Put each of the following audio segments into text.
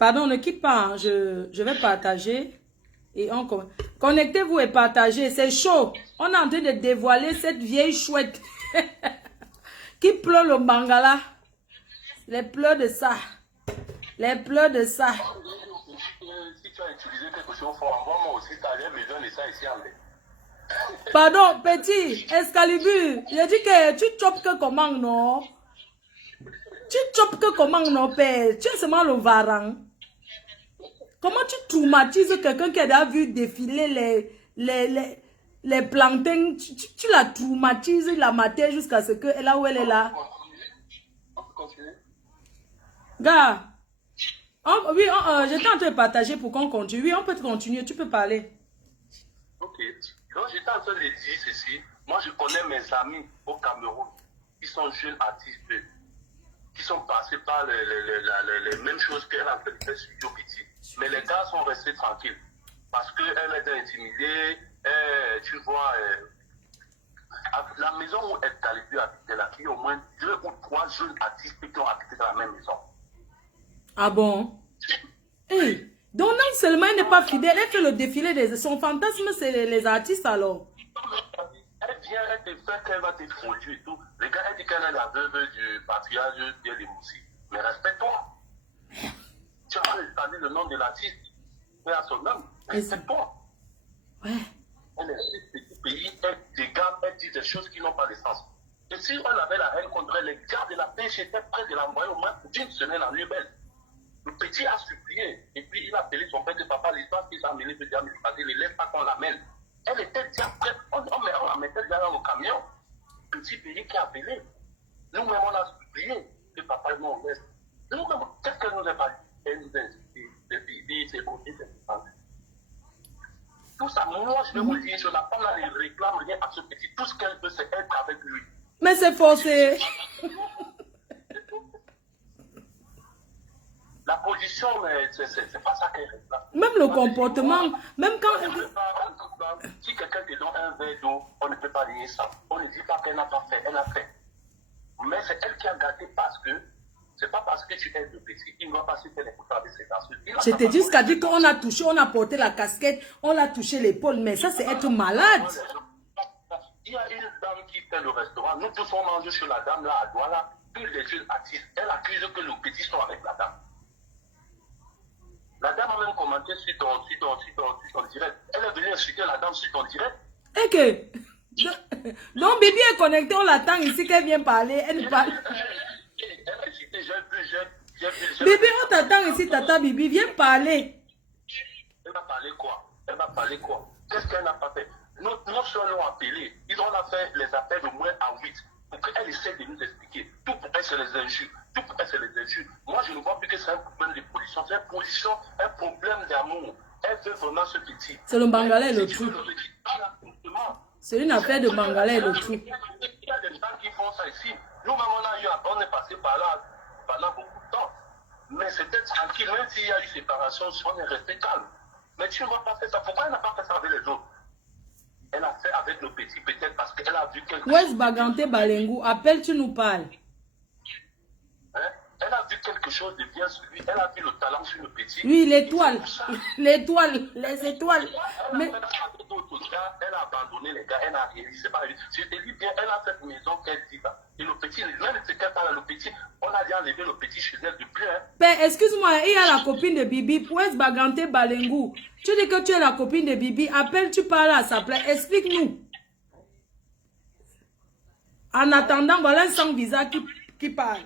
Pardon, ne quitte pas. Hein. Je vais partager. Et on connectez-vous et partagez. C'est chaud. On est en train de dévoiler cette vieille chouette qui pleure le Bangala. Les pleurs de ça. Les pleurs de ça. Si tu as utilisé quelque chose fort, envoie-moi aussi, tu as besoin de ça ici en l'air. Pardon, petit, Excalibur, j'ai dit que tu chopes que comment, non? Tu chopes que comment, non, père? Tu es seulement le varan. Comment tu traumatises quelqu'un qui a déjà vu défiler les plantains? Tu la traumatises, la matin jusqu'à ce que là où elle est là. Gars, oui, j'étais en train de partager pour qu'on continue. Oui, on peut continuer, tu peux parler. Ok. Donc, j'étais en train de dire ceci. Moi, je connais mes amis au Cameroun qui sont jeunes artistes, qui sont passés par les mêmes choses qu'elle a fait sur Studio Petit. Mais les gars sont restés tranquilles. Parce qu'elle était intimidée. Tu vois, la maison où elle est habitée, là, il y a au moins 2 ou 3 jeunes artistes qui ont habité dans la même maison. Ah bon? Hey, donc non seulement elle n'est pas fidèle, elle fait le défilé des... Son fantasme, c'est les artistes alors. Elle vient, elle te fait qu'elle va te produire et tout. Les gars, elle dit qu'elle est la veuve du patriarche de Moussi. Mais respecte-toi. Tu vas regarder le nom de l'artiste. Et à son nom. Respecte-toi. Ouais. Elle est un petit pays, elle dégamme, elle dit des choses qui n'ont pas de sens. Et si on avait la haine contre elle, les gars de la pêche étaient prêts de l'envoyer au moins d'une semaine en Nubel. Le petit a supplié. Et puis il a appelé son père de papa, l'histoire qu'il a amené de diable, il ne laisse pas qu'on l'amène. Elle était déjà prête. On la mettait déjà dans le camion. Petit pays qui a appelé. Nous-mêmes, on a supplié que papa nous en laisse. Nous-mêmes, qu'est-ce qu'elle nous a pas dit? Elle nous a dit, les bébés, c'est bon, c'est bon. Tout ça, moi, je vais vous dire, la femme ne réclame rien à ce petit. Tout ce qu'elle veut, c'est être avec lui. Mais c'est forcé. La position, c'est pas ça qu'elle réclame. Même le comportement, même quand... Si quelqu'un te donne un verre d'eau, on ne peut pas nier ça. On ne dit pas qu'elle n'a pas fait, elle a fait. Mais c'est elle qui a gâté parce que, c'est pas parce que tu es de petit, il ne va pas se faire les coups avec ses garçons. Je te dis ce qu'a dit qu'on a touché, on a porté la casquette, on a touché l'épaule, mais ça c'est être malade. Il y a une dame qui fait le restaurant, nous tous on mange sur la dame là à Douala, tous les jeunes artistes, elle accuse que le petit sont avec la dame. La dame a même commenté sur ton direct. Elle est venue insulter la dame sur ton direct. Et que... Donc Bibi est connectée, on l'attend ici qu'elle vienne parler. Elle parle. Elle a insulté, j'ai vu. Bibi, on t'attend ici, tata Bibi, viens parler. Elle va parler quoi? Elle va parler quoi? Qu'est-ce qu'elle n'a pas fait? Nos soeurs l'ont appelé. Ils ont fait les appels au moins à 8 pour qu'elle essaie de nous expliquer. Tout pour elle, c'est les injures. Tout pour elle, c'est les injures. Moi, je ne vois plus que c'est un problème de position. C'est un problème d'amour. Elle veut vraiment ce petit. C'est le Bangalais le tout. C'est une affaire de Bangalais le tout. Il y a des gens qui font ça ici. Nous-mêmes, on est passé par là pendant beaucoup de temps. Mais c'était tranquille. Même s'il y a eu séparation, on est resté calme. Mais tu ne vas pas faire ça. Pourquoi elle n'a pas fait ça avec les autres? Elle a fait avec le petit, peut-être parce qu'elle a vu quelque chose. West Bagante Balengu, appelle, tu nous parles. Hein? Elle a vu quelque chose de bien sur lui. Elle a vu le talent sur le petit. Oui, l'étoile. L'étoile, les étoiles. Mais... Elle a abandonné les gars. Elle a réalisé. Je te dis bien, elle a cette maison qu'elle dit là. Et le petit, même si qu'elle parle, le petit, on a déjà enlevé le petit chez elle depuis. Hein? Père, excuse-moi, il y a la copine de Bibi, West Bagante Balengu. Tu dis que tu es la copine de Bibi. Appelle, tu parles à sa place. Explique-nous. En attendant, voilà un sans-visa qui parle.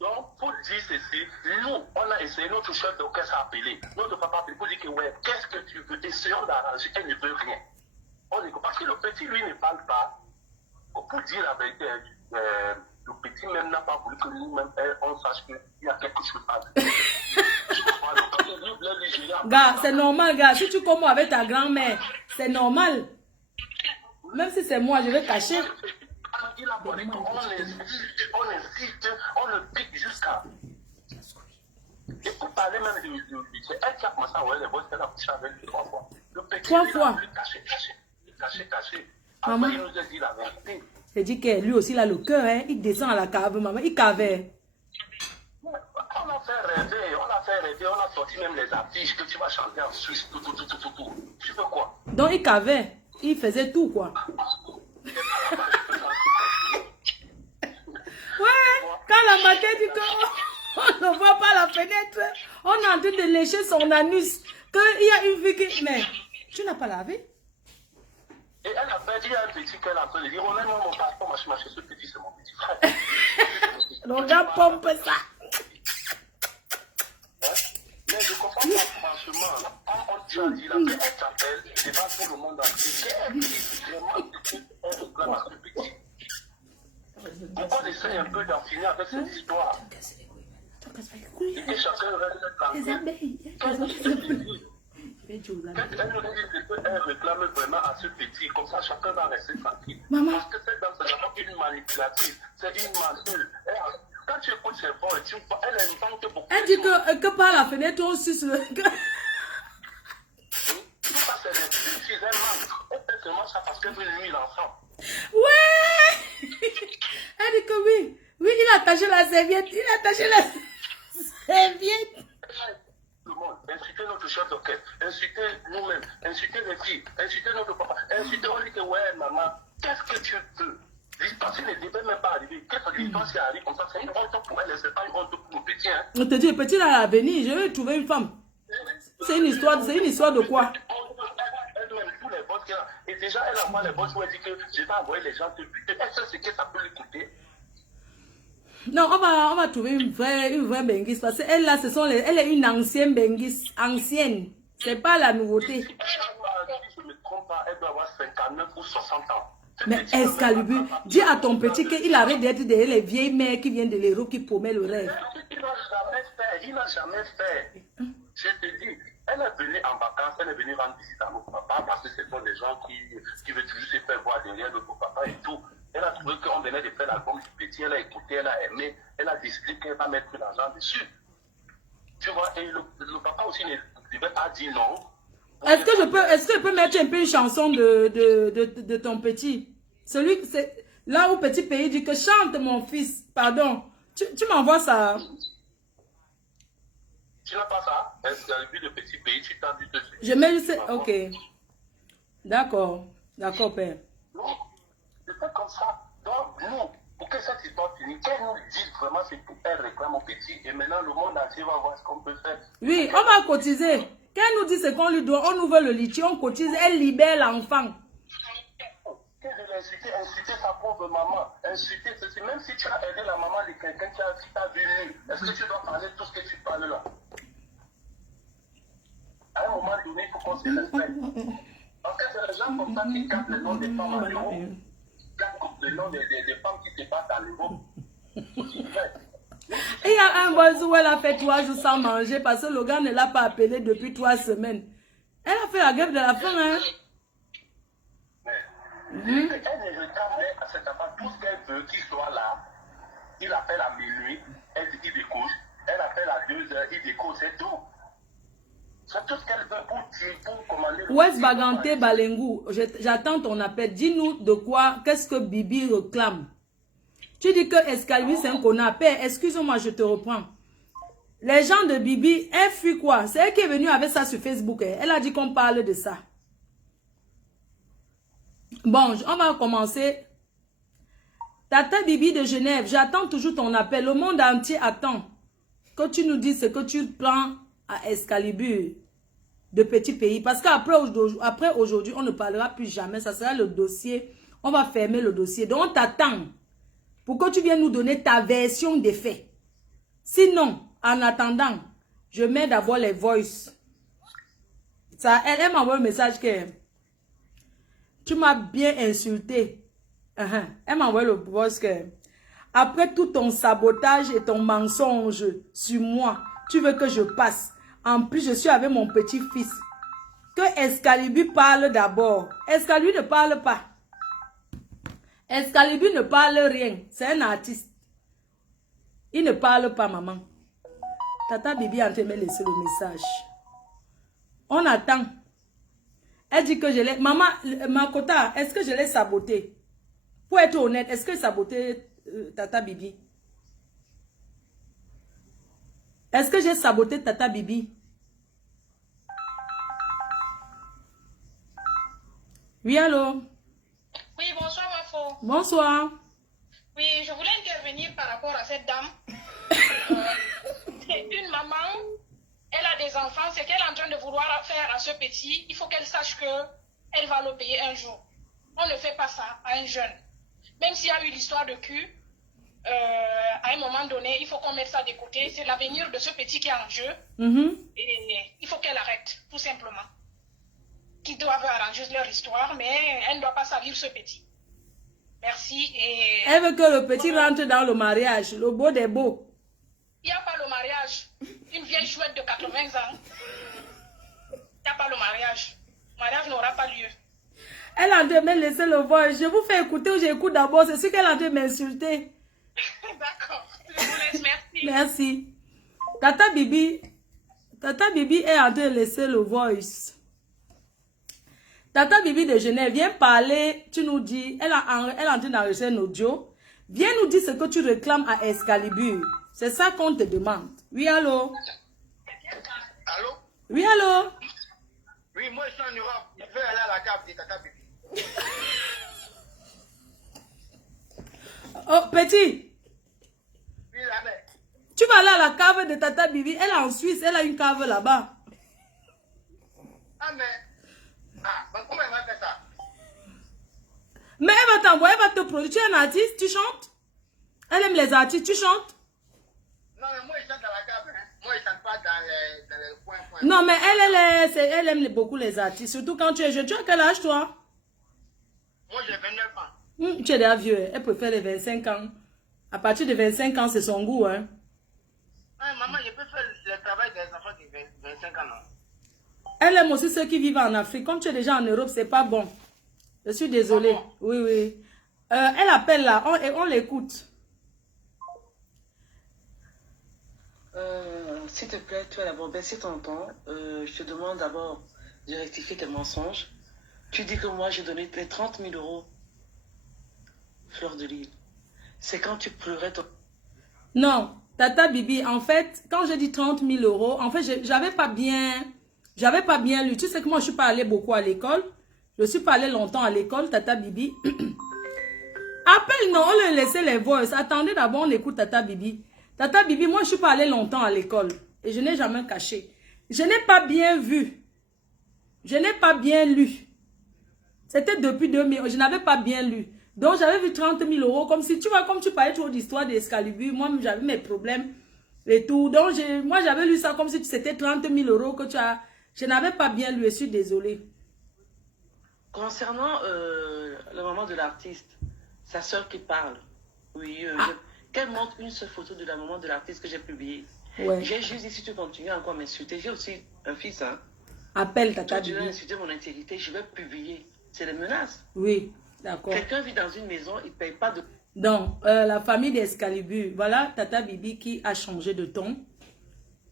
Donc, pour dire ceci, nous, on a essayé, notre chef d'orchestre a appelé, notre papa a appelé pour dire que, ouais, qu'est-ce que tu veux? Essayons d'arranger, elle ne veut rien. Parce que le petit, lui, ne parle pas. Pour dire la vérité, le petit même n'a pas voulu que nous-mêmes, on sache qu'il y a quelque chose à dire. Gars, c'est normal, gars. Si tu commences avec ta grand-mère, c'est normal. Même si c'est moi, je vais cacher. Il a fallu qu'on insiste, on le pique jusqu'à... Et pour parler même de... C'est elle qui a commencé à envoyer les voix, elle a couché avec lui 3 fois. Le petit, 3 fois. Caché. Maman, Après, il nous a dit la vérité. c'est dit que lui aussi, il a le cœur, hein. Il descend à la cave, maman. Il cavait. On l'a fait rêver, rêvé, on a sorti même les affiches que tu vas chanter en Suisse, tout. Tu veux quoi? Donc, il cavait. Il faisait tout, quoi. Ouais, quand la maquette dit qu'on ne voit pas la fenêtre, on est en train de lécher son anus. Qu'il y a une fille qui... Mais, tu n'as pas lavé? Et elle a fait, il y a un petit qu'elle a fait, de dire, on a mon passeport, machin, ce petit, c'est mon petit frère. Le gars pompe ça. Mais je comprends pas, franchement, quand on t'a dit là, qu'elle t'appelle, c'est pas tout le monde entier, qu'elle dit vraiment que elle réclame à ce petit. Pourquoi on essaye un peu d'en finir avec cette histoire? Et que chacun reste tranquille. Elle réclame vraiment à ce petit, comme ça chacun va rester tranquille. Maman. Parce que cette dame, c'est vraiment une manipulatrice, c'est une menteuse. Quand tu écoutes ses voix, elle invente beaucoup. Elle dit que par la fenêtre, on suce le... Tout ça, c'est des bêtises, elle ment. Elle fait seulement ça parce qu'elle veut nuire l'enfant. Ouais. Elle dit que oui. Oui, il a attaché la serviette. Il a attaché la serviette. Tout le monde, insulter notre chef d'orchestre, insulter nous-mêmes, insulter les filles, insulter notre papa, insulter, on dit que ouais, maman, qu'est-ce que tu veux? L'histoire, s'il ne devait même pas arriver. Qu'est-ce que l'histoire s'y arrive comme ça? C'est une honte pour elle, c'est pas une honte pour le petit. Hein? On te dit, petit là, à venir, je vais trouver une femme. C'est une histoire de quoi? Elle doit tous les boss qu'elle a. Et déjà, elle envoie les boss où elle dit que je vais envoyer les gens te buter. Est-ce que c'est que ça peut lui coûter? Non, on va trouver une vraie benguisse. Parce qu'elle là, elle est une ancienne benguisse. Ancienne. C'est pas la nouveauté. Si je ne me trompe pas, elle doit avoir 59 ou 60 ans. Mais Excalibur, dis à ton petit qu'il arrête d'être derrière les vieilles mères qui viennent de l'héros qui promettent le rêve. Il n'a jamais fait. Je te dis, elle est venue en vacances, elle est venue rendre visite à notre papa parce que ce sont des gens qui veulent toujours se faire voir derrière notre papa et tout. Elle a trouvé qu'on venait de faire l'album du petit, elle a écouté, elle a aimé, elle a décidé qu'elle va mettre l'argent dessus. Tu vois, et le papa aussi ne devait pas dire non. Est-ce que je peux mettre un peu une chanson de ton petit? Celui, c'est là où Petit Pays dit que chante mon fils. Pardon. Tu m'envoies ça. Tu n'as pas ça? Est-ce que le Petit Pays, tu t'en dis dessus? Je mets juste... Ok. D'accord. D'accord, père. Non, c'est pas comme ça. Donc, nous, pour que cette histoire finisse, qu'elle nous dise vraiment c'est pour elle réclame au petit et maintenant le monde entier va voir ce qu'on peut faire. Oui, on va cotiser. Qu'elle nous dit ce qu'on lui doit, on ouvre le litchi, on cotise, elle libère l'enfant. Que de l'insulter, insulter sa pauvre maman, insulter ceci, même si tu as aidé la maman de quelqu'un qui t'a vu nu, est-ce que tu dois parler tout ce que tu parles là? À un moment donné, il faut qu'on se respecte. Parce que c'est les gens comme ça qui gardent le nom des femmes en héros, gardent le nom des femmes qui se battent en héros. Il y a un boss où elle a fait 3 jours sans manger parce que le gars ne l'a pas appelé depuis 3 semaines. Elle a fait la grève de la faim, hein? Elle ne regarde à cet enfant tout ce qu'elle veut qu'il soit là. Il appelle à minuit, elle dit qu'il découche. Elle appelle à 2 heures, il découche, c'est tout. C'est tout ce qu'elle veut pour commander. West Baganté Balengou, j'attends ton appel. Dis-nous de quoi, qu'est-ce que Bibi réclame? Tu dis que Excalibur c'est un connard. Père, excuse-moi, je te reprends. Les gens de Bibi, elle fuit quoi? C'est elle qui est venue avec ça sur Facebook. Elle a dit qu'on parle de ça. Bon, on va commencer. Tata Bibi de Genève, j'attends toujours ton appel. Le monde entier attend que tu nous dises ce que tu prends à Excalibur de Petit Pays. Parce qu'après aujourd'hui, on ne parlera plus jamais. Ça sera le dossier. On va fermer le dossier. Donc, on t'attend pour que tu viennes nous donner ta version des faits. Sinon, en attendant, je mets d'abord les voices. Ça, elle m'envoie un message que tu m'as bien insulté. Elle m'envoie le voice que après tout ton sabotage et ton mensonge sur moi, tu veux que je passe. En plus, je suis avec mon petit-fils. Que Excalibur parle d'abord. Excalibur ne parle pas. Excalibur ne parle rien. C'est un artiste. Il ne parle pas, maman. Tata Bibi a en train de me laisser le message. On attend. Elle dit que je l'ai... Maman, Makota, est-ce que je l'ai saboté? Pour être honnête, est-ce que j'ai saboté Tata Bibi? Est-ce que j'ai saboté Tata Bibi? Oui, allô? Oui, bonsoir, Mafo. Bonsoir. Oui, je voulais intervenir par rapport à cette dame. C'est une maman, elle a des enfants, c'est qu'elle est en train de vouloir faire à ce petit, il faut qu'elle sache qu'elle va le payer un jour. On ne fait pas ça à un jeune. Même s'il y a eu l'histoire de cul, à un moment donné, il faut qu'on mette ça de côté. C'est l'avenir de ce petit qui est en jeu. Et il faut qu'elle arrête, tout simplement. Qu'ils doivent arranger leur histoire, mais elle ne doit pas salir ce petit. Merci. Et Elle veut que le petit rentre dans le mariage, le beau des beaux. il n'y a pas le mariage. Une vieille chouette de 80 ans. Il n'y a pas le mariage. Le mariage n'aura pas lieu. Elle est en train de me laisser le voix. Je vous fais écouter ou j'écoute d'abord. C'est ce qu'elle est en train de m'insulter. D'accord. Je vous laisse. Merci. Merci. Tata Bibi est en train de laisser le voice. Tata Bibi de Genève, viens parler. Tu nous dis, elle est en train d'enregistrer un audio. Viens nous dire ce que tu réclames à Excalibur. C'est ça qu'on te demande. Oui, allô? Allô? Oui, allô? Oui, moi je suis en Europe. Je veux aller à la cave de Tata Bibi. Oh, petit. Oui, la mère. Tu vas aller à la cave de Tata Bibi. Elle est en Suisse. Elle a une cave là-bas. Ah, mais. Ah, mais comment elle va faire ça? Mais elle va t'envoyer, elle va te produire. Tu es un artiste, tu chantes. Elle aime les artistes, tu chantes. Non, mais moi je chante à la cave. Hein. Moi je chante pas dans les coins. Non, mais elle aime beaucoup les artistes. Surtout quand tu es jeune. Tu as quel âge, toi? Moi j'ai 29 ans. Tu es déjà vieux. Elle préfère les 25 ans. À partir de 25 ans, c'est son goût. Hein. Ouais, maman, je peux faire le travail des enfants de 25 ans. Non? Elle aime aussi ceux qui vivent en Afrique. Comme tu es déjà en Europe, c'est pas bon. Je suis désolée. Oui, oui. Elle appelle là. On l'écoute. S'il te plaît, tu as d'abord baissé ton ton. Je te demande d'abord de rectifier tes mensonges. Tu dis que moi j'ai donné les 30 000 euros. Fleur de Lille. C'est quand tu pleurais ton... Non, Tata Bibi, en fait, quand j'ai dit 30 000 euros, en fait, j'avais pas bien lu. Tu sais que moi, je suis pas allée beaucoup à l'école. Je suis pas allée longtemps à l'école, Tata Bibi. Appelle, non, on lui laissait les voix. Attendez d'abord, on écoute Tata Bibi. Tata Bibi, moi, je suis pas allée longtemps à l'école. Et je n'ai jamais caché. Je n'ai pas bien vu. Je n'ai pas bien lu. C'était depuis 2000. Je n'avais pas bien lu. Donc, j'avais vu 30 000 euros. Comme si, tu vois, comme tu parlais trop d'histoire d'Excalibur. Moi, j'avais mes problèmes et tout. Donc, moi, j'avais lu ça comme si c'était 30 000 euros que tu as. Je n'avais pas bien lu. Je suis désolée. Concernant le maman de l'artiste, sa soeur qui parle, oui, qu'elle montre une seule photo de la maman de l'artiste que j'ai publiée. Ouais. J'ai juste dit, si tu continues encore à m'insulter, j'ai aussi un fils, hein. Appelle Tata Tu vas Bibi. insulter mon intégrité, je vais publier. C'est des menaces. Oui, d'accord. Quelqu'un vit dans une maison, il ne paye pas de... Donc, la famille d'Excalibur, voilà Tata Bibi qui a changé de ton.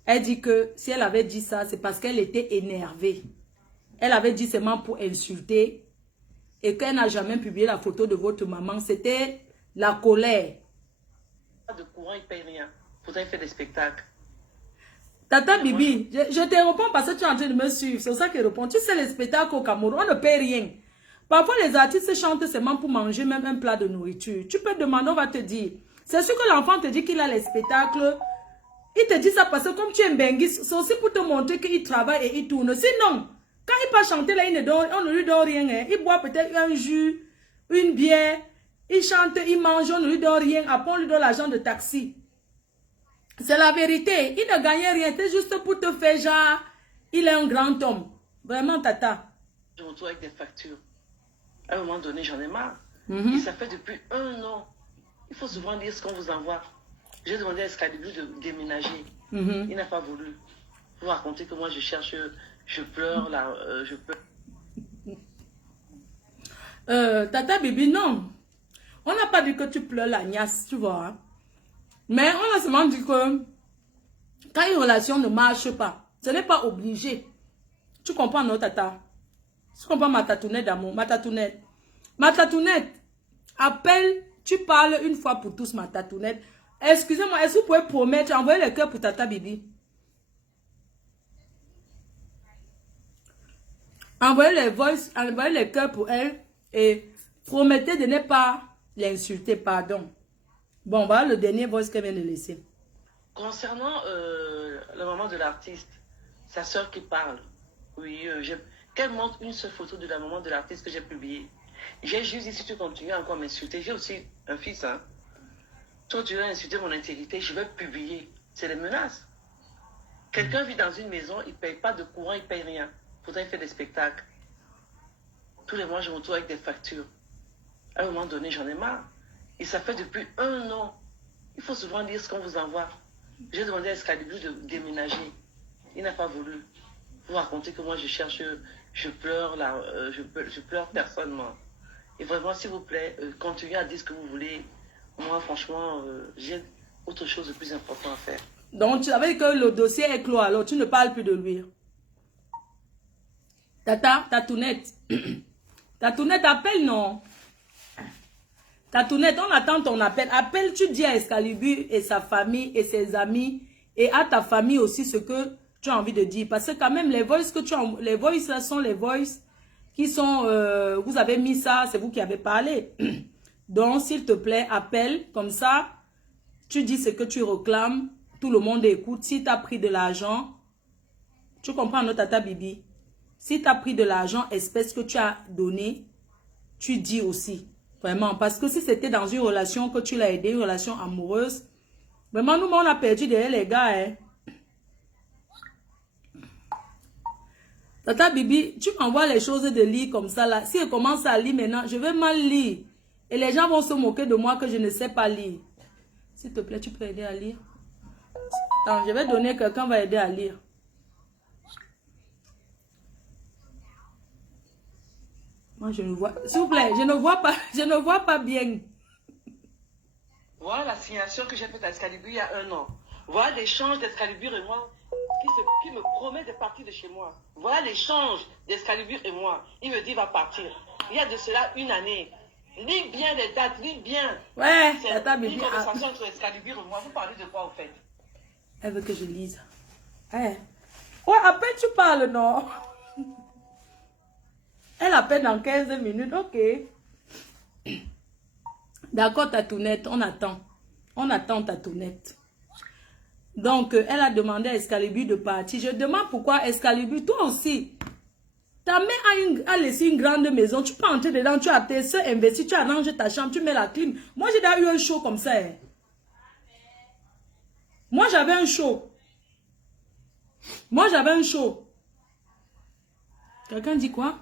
Elle dit que si elle avait dit ça, c'est parce qu'elle était énervée. Elle avait dit seulement pour insulter et qu'elle n'a jamais publié la photo de votre maman. C'était la colère. de courant, il ne paye rien. Pourtant, il fait des spectacles. Tata Bibi, je te réponds parce que tu es en train de me suivre. C'est ça que je réponds. Tu sais, les spectacles au Cameroun, on ne paye rien. Parfois, les artistes chantent seulement pour manger même un plat de nourriture. Tu peux demander, on va te dire. C'est sûr que l'enfant te dit qu'il a les spectacles. Il te dit ça parce que comme tu es un benguis, c'est aussi pour te montrer qu'il travaille et il tourne. Sinon, quand il part chanter là, on ne lui donne rien. Hein. Il boit peut-être un jus, une bière. Il chante, il mange, on ne lui donne rien. Après, on lui donne l'argent de taxi. C'est la vérité. Il ne gagne rien. C'est juste pour te faire genre, il est un grand homme. Vraiment, Tata. Je me retrouve avec des factures. À un moment donné, j'en ai marre. Et ça fait depuis 1 an. Il faut souvent dire ce qu'on vous envoie. J'ai demandé à Excalibur de déménager. Il n'a pas voulu. Vous racontez que moi, je cherche, je pleure, là, je pleure. Tata Bibi, non. On n'a pas dit que tu pleures la niasse, tu vois. Hein? Mais on a seulement dit que quand une relation ne marche pas, ce n'est pas obligé. Tu comprends, non, Tata? Tu comprends ma tatounette d'amour? Ma tatounette. Ma tatounette. Appelle, tu parles une fois pour tous, ma tatounette. Excusez-moi, est-ce que vous pouvez promettre, envoyer le cœur pour Tata Bibi? Envoyez les voice, envoyez les cœurs pour elle et promettez de ne pas l'insulter, pardon. Bon, voilà le dernier voice qu'elle vient de laisser. Concernant la maman de l'artiste, sa soeur qui parle, oui, qu'elle montre une seule photo de la maman de l'artiste que j'ai publiée. J'ai juste dit, si tu continues encore à m'insulter, j'ai aussi un fils, hein. Toi, tu vas insulter mon intégrité, je vais publier. C'est des menaces. Quelqu'un vit dans une maison, il ne paye pas de courant, il ne paye rien. Pourtant, il fait des spectacles. Tous les mois, je me retrouve avec des factures. À un moment donné, j'en ai marre. Et ça fait depuis 1 an. Il faut souvent lire ce qu'on vous envoie. J'ai demandé à Excalibur de déménager. Il n'a pas voulu. Vous racontez que moi, je cherche, je pleure, je pleure personnellement. Et vraiment, s'il vous plaît, continuez à dire ce que vous voulez. Moi, franchement, j'ai autre chose de plus important à faire. Donc, tu savais que le dossier est clos, alors tu ne parles plus de lui. Tata, Tatounette. Tatounette, appelle, non? Tatounette, on attend ton appel. Appelle, tu dis à Excalibur et sa famille et ses amis et à ta famille aussi ce que tu as envie de dire. Parce que quand même, les voices que tu as, les voices là sont les voices qui sont, vous avez mis ça, c'est vous qui avez parlé. Donc, s'il te plaît, appelle, comme ça, tu dis ce que tu réclames, tout le monde écoute. Si tu as pris de l'argent, tu comprends, notre tata Bibi? Si tu as pris de l'argent, espèce que tu as donné, tu dis aussi. Vraiment, parce que si c'était dans une relation que tu l'as aidé, une relation amoureuse, vraiment, nous, on a perdu derrière les gars, hein. Tata Bibi, tu m'envoies les choses de lire comme ça, là. Si elle commence à lire maintenant, je vais mal lire. Et les gens vont se moquer de moi que je ne sais pas lire. S'il te plaît, tu peux aider à lire? Attends, je vais donner quelqu'un va aider à lire. Moi, je ne vois... S'il vous plaît, je ne vois pas bien. Voilà la signation que j'ai faite à Excalibur il y a 1 an. Voilà l'échange d'Excalibur et moi qui me promet de partir de chez moi. Voilà l'échange d'Excalibur et moi. Il me dit il va partir. Il y a de cela 1 année. Lis bien les dates, lis bien. Ouais, c'est une conversation entre Excalibur et moi. Vous parlez de quoi au fait? Elle veut que je lise. Ouais, après tu parles, non? Elle appelle dans 15 minutes, ok. D'accord, Tatounette, on attend. On attend Tatounette. Donc, elle a demandé à Excalibur de partir. Je demande pourquoi Excalibur, toi aussi, ta mère a laissé une grande maison. Tu peux entrer dedans, tu as tes soeurs investis, tu arranges ta chambre, tu mets la clim. Moi, j'ai déjà eu un show comme ça. Hein. Moi, j'avais un show. Moi, j'avais un show. Quelqu'un dit quoi?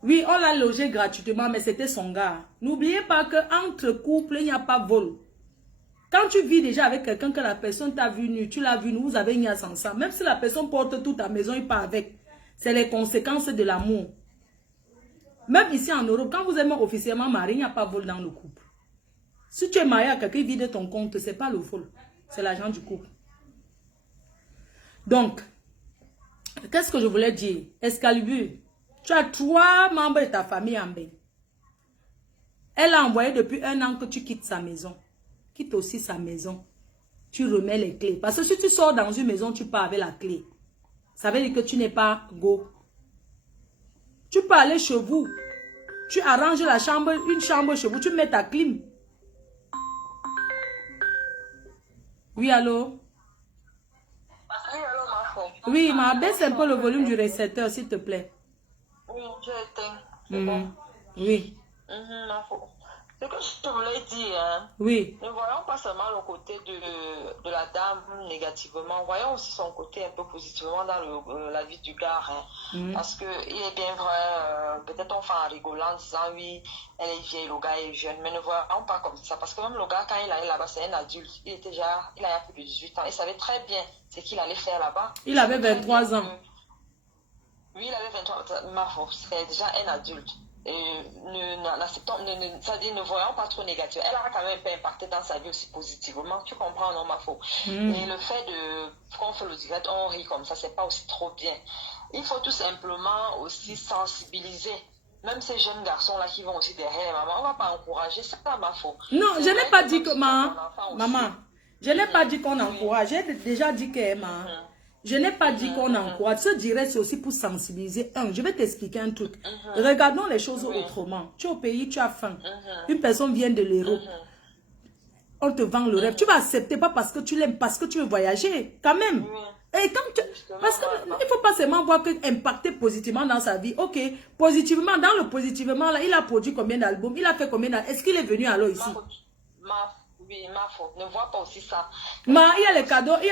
Oui, on l'a logé gratuitement, mais c'était son gars. N'oubliez pas qu'entre couples, il n'y a pas vol. Quand tu vis déjà avec quelqu'un que la personne t'a vu nu, tu l'as vu nu, vous avez une niaise ensemble. Même si la personne porte toute ta maison, il part avec. C'est les conséquences de l'amour. Même ici en Europe, quand vous êtes officiellement marié, il n'y a pas vol dans le couple. Si tu es marié à quelqu'un qui vide ton compte, ce n'est pas le vol. C'est l'argent du couple. Donc, qu'est-ce que je voulais dire? Excalibur, tu as 3 membres de ta famille en bain. Elle a envoyé depuis 1 an que tu quittes sa maison. Quitte aussi sa maison. Tu remets les clés. Parce que si tu sors dans une maison, tu pars avec la clé. Ça veut dire que tu n'es pas go. Tu peux aller chez vous. Tu arranges la chambre, une chambre chez vous. Tu mets ta clim. Oui, allô? Oui, allô, ma femme. Oui, mais baisse un peu le volume du récepteur, s'il te plaît. Oui, j'ai éteint. C'est bon. Oui. Ma femme. Ce que je voulais dire, hein, oui. Ne voyons pas seulement le côté de la dame négativement, voyons aussi son côté un peu positivement dans la vie du gars. Hein, parce qu'il est bien vrai, peut-être on fait en rigolant en disant oui, elle est vieille, le gars est jeune, mais ne voyons pas comme ça. Parce que même le gars, quand il allait là-bas, c'est un adulte. Il avait plus de 18 ans. Il savait très bien ce qu'il allait faire là-bas. Il avait 23 ans. Oui, il avait 23 ans. Ma force, c'est déjà un adulte. C'est-à-dire ne voyons pas trop négatif. Elle a quand même un peu impacté dans sa vie aussi positivement. Tu comprends, non, ma faux. Et le fait qu'on fait le direct, on rit comme ça, c'est pas aussi trop bien. Il faut tout simplement aussi sensibiliser. Même ces jeunes garçons-là qui vont aussi derrière maman, on va pas encourager, c'est pas ma faute. Non, je n'ai pas dit que maman, Je n'ai pas dit qu'on encourage. J'ai déjà dit qu'Emma. Je n'ai pas dit qu'on encourage. Ce direct, c'est aussi pour sensibiliser. Je vais t'expliquer un truc. Regardons les choses autrement. Tu es au pays, tu as faim. Une personne vient de l'Europe. On te vend le rêve. Tu vas accepter pas parce que tu l'aimes, parce que tu veux voyager. Quand même. Et quand tu... Parce qu'il ne faut pas seulement voir que impacter positivement dans sa vie. Ok, positivement, dans le positivement, là, il a produit combien d'albums? Il a fait combien d'albums? Est-ce qu'il est venu alors ici? Oui, ma faute. Ne vois pas aussi ça. Il y a les cadeaux, il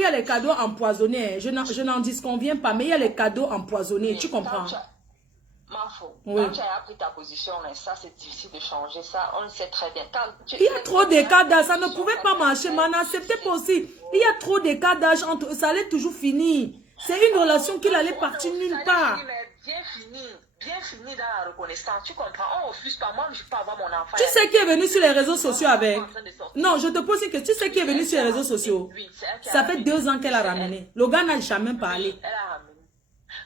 y a les cadeaux empoisonnés. Je n'en disconviens pas, mais il y a les cadeaux empoisonnés. Oui, tu comprends? Ma faute. Oui. Quand tu as pris ta position, ça c'est difficile de changer. Ça, on le sait très bien. Il y a trop d'écart d'âge. Ça ne pouvait pas marcher. Mais n'acceptez pas aussi. Il y a trop d'écart d'âge entre eux. Ça allait toujours finir. C'est une relation qu'il allait partir nulle part. Bien fini dans la reconnaissance, tu comprends? On refuse pas, moi je peux pas avoir mon enfant. Tu sais qui est venu sur les réseaux sociaux avec? Non, je te pose une question. Tu sais qui est venu sur les réseaux sociaux? Ça fait 2 ans qu'elle a ramené. Le gars n'a jamais parlé. Elle a ramené.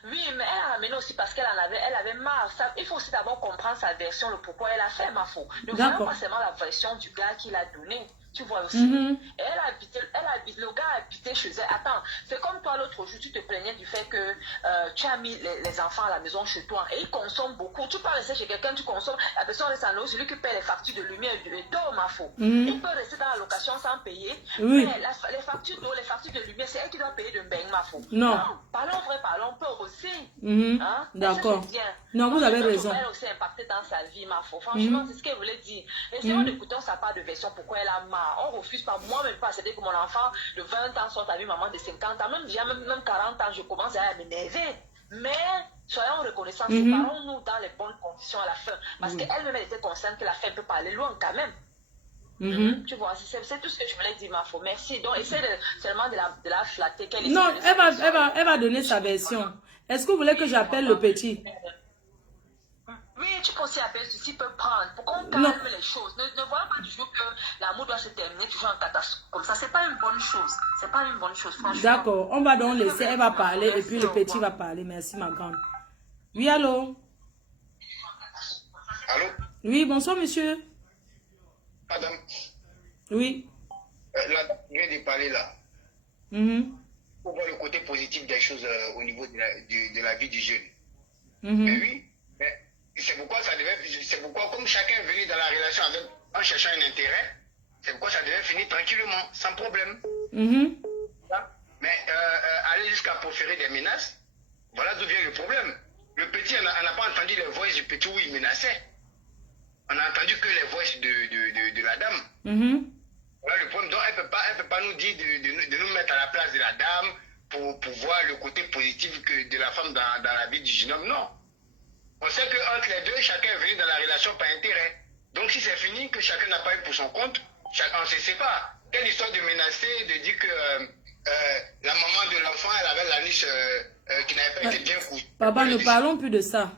Oui, mais elle a ramené aussi parce qu'elle avait marre. Il faut aussi d'abord comprendre sa version, le pourquoi elle a fait, ma faute. Ne voyons pas seulement la version du gars qui l'a donné. Tu vois aussi. Et le gars a habité chez elle. Attends, c'est comme toi l'autre jour, tu te plaignais du fait que tu as mis les enfants à la maison chez toi et ils consomment beaucoup. Tu peux rester chez quelqu'un, tu consommes, la personne reste en eau, celui qui paie les factures de lumière et d'eau, ma faute. Il peut rester dans la location sans payer, mais les factures d'eau, les factures de lumière, c'est elle qui doit payer de beigne, ma faute. Non. Parlons vrai, parlons peu aussi. D'accord. Non, vous avez raison. Elle aussi impacté dans sa vie, ma faute. Franchement, c'est ce qu'elle voulait dire. Essayons d'écouter sa part de version, pourquoi elle a marre. On refuse pas, moi-même pas, c'est-à-dire que mon enfant de 20 ans soit avec maman de 50 ans, même déjà même 40 ans, je commence à m'énerver. Mais soyons reconnaissants, séparons-nous dans les bonnes conditions à la fin. Parce qu'elle-même était consciente que la fin peut pas aller loin quand même. Tu vois, c'est tout ce que je voulais dire, ma faux. Merci. Donc, essaie seulement de la flatter. Non, elle va donner sa version. Est-ce que vous voulez que j'appelle le petit? Oui, tu peux aussi appeler ceci, peut prendre. Pour qu'on calme les choses. Ne voilà pas toujours que l'amour doit se terminer toujours en catastrophe. Comme ça, c'est pas une bonne chose. C'est pas une bonne chose, franchement. D'accord, on va donc laisser, elle va parler et puis le petit va parler. Merci, ma grande. Oui, allô? Allô? Oui, bonsoir, monsieur. Madame. Oui. Là, je viens de parler là. Pour voir le côté positif des choses au niveau de la vie du jeune. Mais oui. C'est pourquoi, comme chacun est venu dans la relation en cherchant un intérêt, c'est pourquoi ça devait finir tranquillement, sans problème. Mais aller jusqu'à proférer des menaces, voilà d'où vient le problème. Le petit, on n'a pas entendu les voix du petit où il menaçait. On n'a entendu que les voix de la dame. Voilà le problème. Donc elle ne peut pas nous dire de nous mettre à la place de la dame pour voir le côté positif de la femme dans la vie du jeune homme. Non. On sait qu'entre les deux, chacun est venu dans la relation par intérêt. Donc si c'est fini, que chacun n'a pas eu pour son compte, on ne se sépare. Quelle histoire de menacer, de dire que la maman de l'enfant, elle avait la niche qui n'avait pas été bien cousue. Papa, ne parlons plus de ça.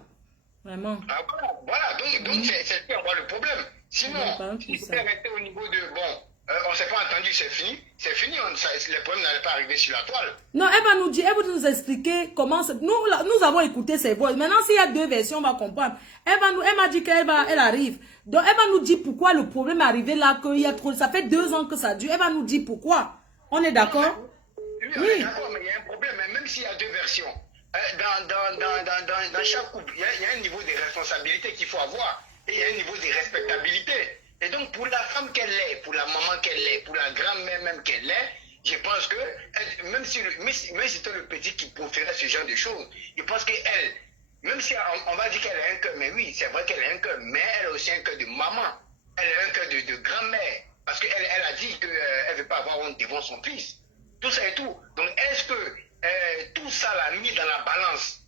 Vraiment. Ah, voilà. Donc c'est ce qui envoie le problème. Sinon, il faut rester au niveau de, bon, on ne s'est pas entendu, c'est fini. C'est fini, les problèmes n'allaient pas arriver sur la toile. Non, elle va nous expliquer comment... Nous avons écouté ses voix. Maintenant, s'il y a 2 versions, on va comprendre. Elle m'a dit qu'elle arrive. Donc, elle va nous dire pourquoi le problème est arrivé là, qu'il y a trop... Ça fait 2 ans que ça dure. Elle va nous dire pourquoi. On est d'accord? Oui, on est d'accord, mais il y a un problème. Même s'il y a 2 versions, dans chaque couple, il y a un niveau de responsabilité qu'il faut avoir. Et il y a un niveau de respectabilité. Et donc, pour la femme qu'elle est, pour la maman qu'elle est, pour la grand-mère même qu'elle est, je pense que, même si c'était le petit qui préférait ce genre de choses, je pense qu'elle, même si on va dire qu'elle a un cœur, mais oui, c'est vrai qu'elle a un cœur, mais elle a aussi un cœur de maman. Elle a un cœur de grand-mère. Parce qu'elle a dit qu'elle ne veut pas avoir honte devant son fils. Tout ça et tout. Donc, est-ce que tout ça l'a mis dans la balance?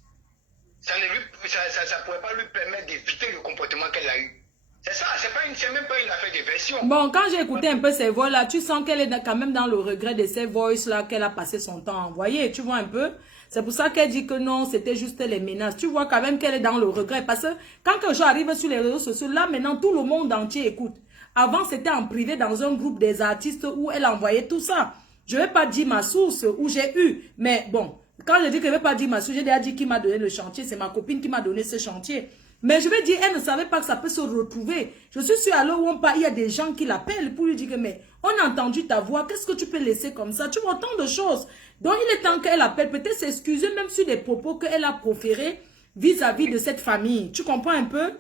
Ça ne pourrait pas lui permettre d'éviter le comportement qu'elle a eu. C'est ça, c'est même pas une affaire de version. Bon, quand j'ai écouté un peu ces voix là, tu sens qu'elle est quand même dans le regret de ces voices là qu'elle a passé son temps à envoyer, tu vois un peu. C'est pour ça qu'elle dit que non, c'était juste les menaces. Tu vois quand même qu'elle est dans le regret parce que quand quelque chose arrive sur les réseaux sociaux, là maintenant tout le monde entier écoute. Avant c'était en privé dans un groupe des artistes où elle envoyait tout ça. Je vais pas dire ma source où j'ai eu, mais bon, quand je dis que je vais pas dire ma source, j'ai déjà dit qui m'a donné le chantier, c'est ma copine qui m'a donné ce chantier. Mais je vais dire, elle ne savait pas que ça peut se retrouver. Je suis sûre à l'heure où on parle, il y a des gens qui l'appellent pour lui dire que, mais on a entendu ta voix, qu'est-ce que tu peux laisser comme ça? Tu vois tant de choses. Donc, il est temps qu'elle appelle, peut-être s'excuser même sur des propos qu'elle a proférés vis-à-vis de cette famille. Tu comprends un peu?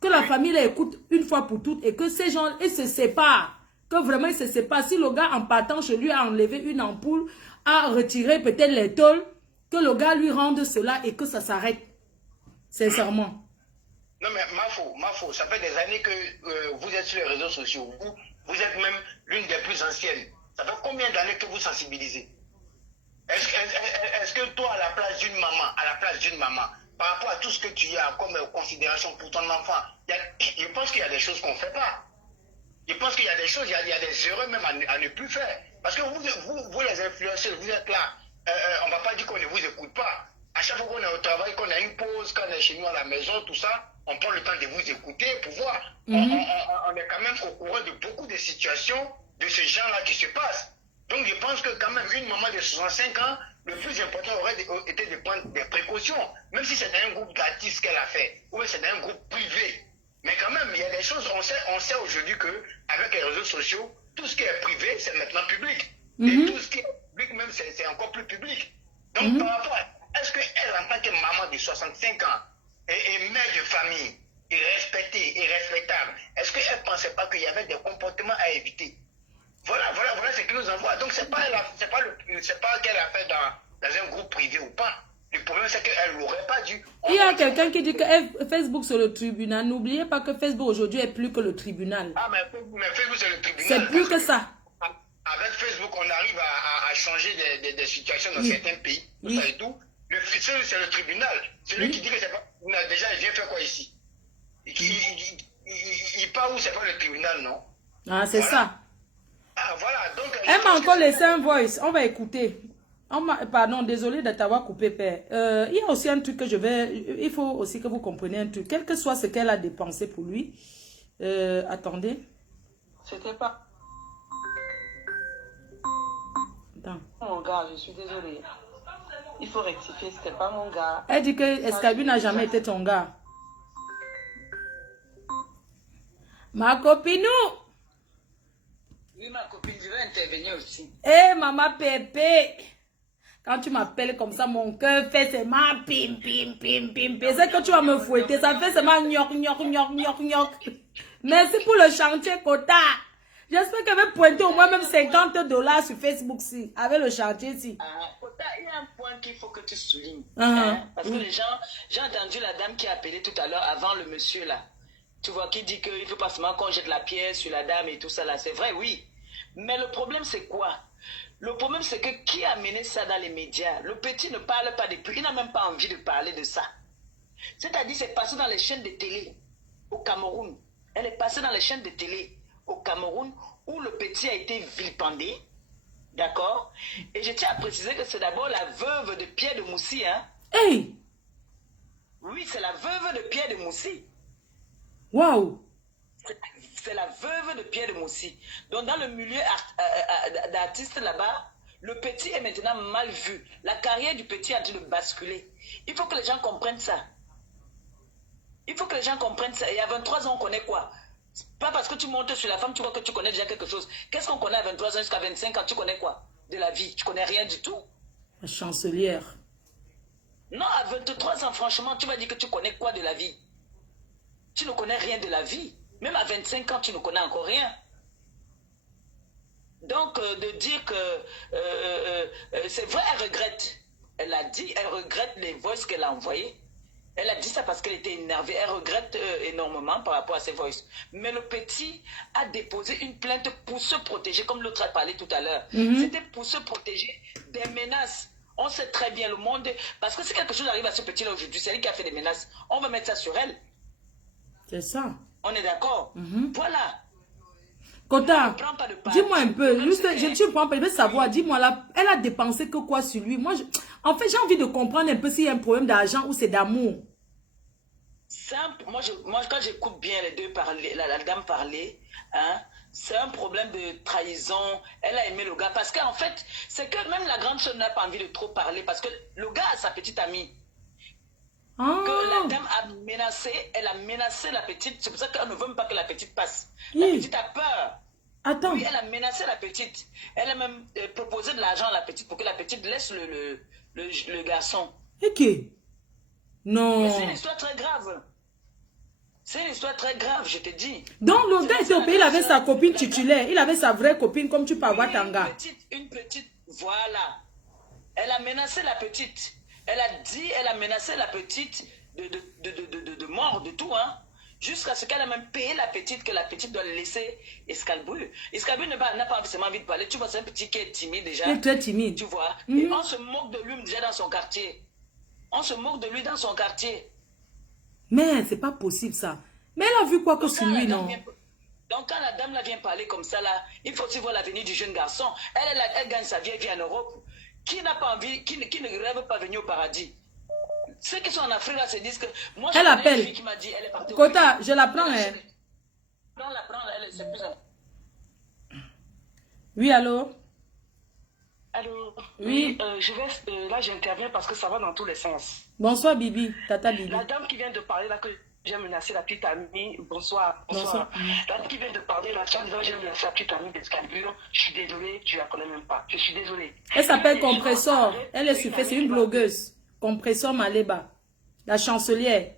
Que la famille la écoute une fois pour toutes et que ces gens, ils se séparent. Que vraiment, ils se séparent. Si le gars, en partant chez lui, a enlevé une ampoule, a retiré peut-être les tôles, que le gars lui rende cela et que ça s'arrête. Sincèrement. Non, mais Mafo, ça fait des années que vous êtes sur les réseaux sociaux. Vous êtes même l'une des plus anciennes. Ça fait combien d'années que vous sensibilisez? Est-ce que toi, à la place d'une maman, par rapport à tout ce que tu as comme considération pour ton enfant, je pense qu'il y a des choses qu'on ne fait pas. Je pense qu'il y a des choses, il y a des erreurs même à ne plus faire. Parce que vous les influenceurs, vous êtes là. On ne va pas dire qu'on ne vous écoute pas. À chaque fois qu'on est au travail, qu'on a une pause, quand on est chez nous à la maison, tout ça, on prend le temps de vous écouter pour voir. On est quand même au courant de beaucoup de situations de ce genre-là qui se passent. Donc je pense que quand même une maman de 65 ans, le plus important aurait été de prendre des précautions. Même si c'est un groupe d'artistes qu'elle a fait, ou bien c'est un groupe privé. Mais quand même, il y a des choses, on sait aujourd'hui qu'avec les réseaux sociaux, tout ce qui est privé, c'est maintenant public. Et tout ce qui est public même, c'est encore plus public. Donc par rapport à... Est-ce qu'elle, en tant que maman de 65 ans et mère de famille, et respectée et respectable, est-ce qu'elle ne pensait pas qu'il y avait des comportements à éviter? Voilà ce qui nous envoie. Donc, c'est pas qu'elle a fait dans un groupe privé ou pas. Le problème, c'est qu'elle n'aurait pas dû. Il y a quelqu'un qui dit que Facebook, c'est le tribunal. N'oubliez pas que Facebook, aujourd'hui, est plus que le tribunal. Ah, mais Facebook, c'est le tribunal. C'est plus que ça. Avec Facebook, on arrive à changer des situations dans certains pays. Tout ça et tout. C'est le tribunal. Celui qui dit que c'est pas le tribunal, déjà, il vient faire quoi ici? Il part où c'est pas le tribunal, non? Ah, c'est ça. Ah, voilà. Donc, elle m'a encore laissé un voice. On va écouter. Pardon, désolé de t'avoir coupé, père. Il y a aussi un truc que il faut aussi que vous compreniez un truc. Quel que soit ce qu'elle a dépensé pour lui. Attendez. C'était pas... Attends. Mon gars, je suis désolée. Il faut rectifier, c'était pas mon gars. Elle dit que Escabu n'a jamais été ton gars. Ma copine. Oui, ma copine, je vais intervenir aussi. Eh, maman Pépé. Quand tu m'appelles comme ça, mon cœur fait seulement pim, pim, pim, pim, pim. C'est que tu vas me fouetter. Ça fait seulement gnoc, gnoc, gnoc, gnoc, gnoc. Merci pour le chantier, Kota. J'espère qu'elle va pointer au moins même $50 sur Facebook, si, avec le chantier, si. Kota, il y a un point qu'il faut que tu soulignes. Parce que les gens, j'ai entendu la dame qui a appelé tout à l'heure avant le monsieur là. Tu vois, qui dit qu'il ne faut pas seulement qu'on jette la pierre sur la dame et tout ça là. C'est vrai, oui. Mais le problème, c'est quoi? Le problème, c'est que qui a mené ça dans les médias? Le petit ne parle pas depuis. Il n'a même pas envie de parler de ça. C'est-à-dire, c'est passé dans les chaînes de télé au Cameroun. Elle est passée dans les chaînes de télé au Cameroun où le petit a été vilipendé. D'accord? Et je tiens à préciser que c'est d'abord la veuve de Pierre de Moussi. Hein? Hey! Oui, c'est la veuve de Pierre de Moussi. Waouh! C'est la veuve de Pierre de Moussi. Donc, dans le milieu d'artistes là-bas, le petit est maintenant mal vu. La carrière du petit a dû le basculer. Il faut que les gens comprennent ça. Il faut que les gens comprennent ça. Et à 23 ans, on connaît quoi? Pas parce que tu montes sur la femme, tu vois que tu connais déjà quelque chose. Qu'est-ce qu'on connaît à 23 ans jusqu'à 25 ans? Tu connais quoi de la vie? Tu connais rien du tout. La chancelière. Non, à 23 ans, franchement, tu vas dire que tu connais quoi de la vie? Tu ne connais rien de la vie. Même à 25 ans, tu ne connais encore rien. Donc, de dire que c'est vrai, elle regrette. Elle a dit, elle regrette les voices qu'elle a envoyées. Elle a dit ça parce qu'elle était énervée. Elle regrette énormément par rapport à ses voices. Mais le petit a déposé une plainte pour se protéger, comme l'autre a parlé tout à l'heure. C'était pour se protéger des menaces. On sait très bien le monde. Parce que si quelque chose arrive à ce petit-là aujourd'hui, c'est elle qui a fait des menaces. On va mettre ça sur elle. C'est ça. On est d'accord? Voilà. Kota, dis-moi un peu. Juste, je ne comprends pas. Je veux savoir, dis-moi là, elle a dépensé que quoi sur lui? Moi, en fait, j'ai envie de comprendre un peu s'il y a un problème d'argent ou c'est d'amour. Simple. Moi, quand j'écoute bien les deux parler, la dame parler, hein, c'est un problème de trahison. Elle a aimé le gars. Parce qu'en fait, c'est que même la grande soeur n'a pas envie de trop parler. Parce que le gars a sa petite amie. Que la dame a menacé, elle a menacé la petite. C'est pour ça qu'elle ne veut même pas que la petite passe. La petite a peur. Attends. Oui, elle a menacé la petite. Elle a même proposé de l'argent à la petite pour que la petite laisse le garçon. Ok. Non. Mais c'est une histoire très grave. C'est une histoire très grave, je te dis. Donc, le gars était au pays, il avait sa copine titulaire. Il avait sa vraie copine, comme tu peux avoir Tanga. Une petite, voilà. Elle a menacé la petite. Elle a menacé la petite de mort, de tout, hein. Jusqu'à ce qu'elle a même payé la petite, que la petite doit laisser Escalibur. Escalibur n'a pas forcément envie de parler. Tu vois, c'est un petit qui est timide déjà. Il est très timide. Tu vois. Et on se moque de lui déjà dans son quartier. On se moque de lui dans son quartier. Mais c'est pas possible ça. Mais elle a vu quoi que sur lui, non? Donc quand la dame là vient parler comme ça, là, il faut aussi voir l'avenir du jeune garçon. Elle gagne sa vie, elle vit en Europe. Qui n'a pas envie, qui ne rêve pas venir au paradis? Ceux qui sont en Afrique là se disent que... Moi, elle appelle. Une fille qui m'a dit, elle est partie Kota, je la prends, hein. Prends, c'est plus... Oui, allô? Allô? Oui. Là, j'interviens parce que ça va dans tous les sens. Bonsoir, Bibi. Tata Bibi. La dame qui vient de parler, là, que j'ai menacé la petite amie. Bonsoir. La dame qui vient de parler, là, j'ai menacé la petite amie d'Escalibur. Je suis désolée, tu la connais même pas. Je suis désolée. Elle s'appelle Compressor. Elle est suffisante, c'est une blogueuse. Compressor Maleba. La chancelière.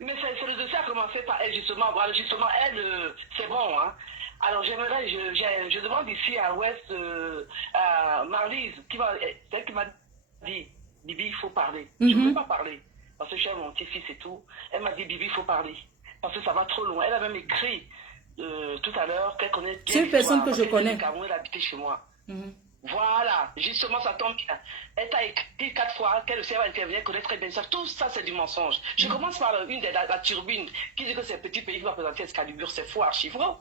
Mais c'est le dossier a commencé par elle, justement. Voilà, justement, elle, c'est bon, hein. Alors, j'aimerais, je demande ici à Ouest, à Marlise, c'est elle qui m'a dit, Bibi, il faut parler. Je ne peux pas parler, parce que je suis mon petit-fils et tout. Elle m'a dit, Bibi, il faut parler, parce que ça va trop loin. Elle a même écrit tout à l'heure qu'elle connaît bien. C'est une personne que je connais. Elle habitait chez moi. Voilà, justement, ça tombe bien. Elle t'a écrit 4 fois qu'elle aussi va intervenir, connaît très bien ça. Tout ça, c'est du mensonge. Je commence par une de la turbine qui dit que c'est un petit pays qui va présenter Escalibur. C'est faux, archivre.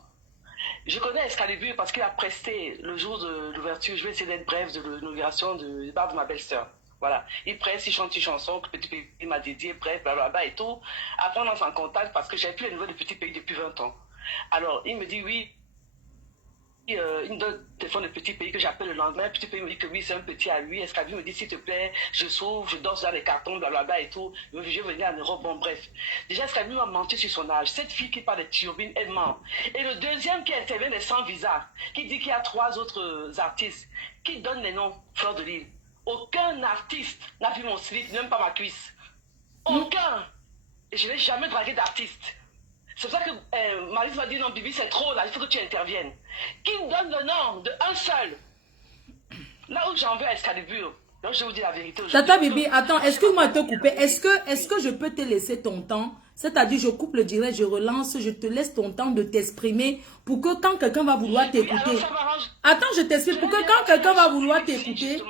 Je connais Escalibur parce qu'il a presté le jour de l'ouverture. Je vais essayer d'être bref, de l'inauguration du bar de ma belle-sœur. Voilà. Il presse, il chante une chanson que Petit Pays m'a dédié, bref, blablabla et tout. Après, on entre en contact parce que j'avais plus les nouvelles de Petit Pays depuis 20 ans. Alors, il me dit oui. Il me donne le téléphone de Petit Pays que j'appelle le lendemain. Petit Pays me dit que oui, c'est un petit à lui. Escalibur me dit s'il te plaît, je s'ouvre, je dors dans les cartons, blablabla et tout. Je vais venir en Europe, bon, bref. Déjà, Escalibur m'a menti sur son âge. Cette fille qui parle de turbine, elle ment. Et le deuxième qui intervient est sans visa, qui dit qu'il y a 3 autres artistes, qui donnent les noms Fleur de Lille. Aucun artiste n'a vu mon slip, même pas ma cuisse. Aucun. Et je n'ai jamais dragué d'artiste. C'est pour ça que Marise m'a dit non, Bibi, c'est trop là, il faut que tu interviennes. Qui me donne le nom d'un seul? Là où j'en veux à Escalibur. Donc je vais vous dire la vérité. Tata Bibi, attends, excuse-moi de te couper. Est-ce que je peux te laisser ton temps? C'est-à-dire, je coupe le direct, je relance, je te laisse ton temps de t'exprimer pour que quand quelqu'un va vouloir t'écouter... Attends, je t'explique. Pour que quand quelqu'un va vouloir t'écouter,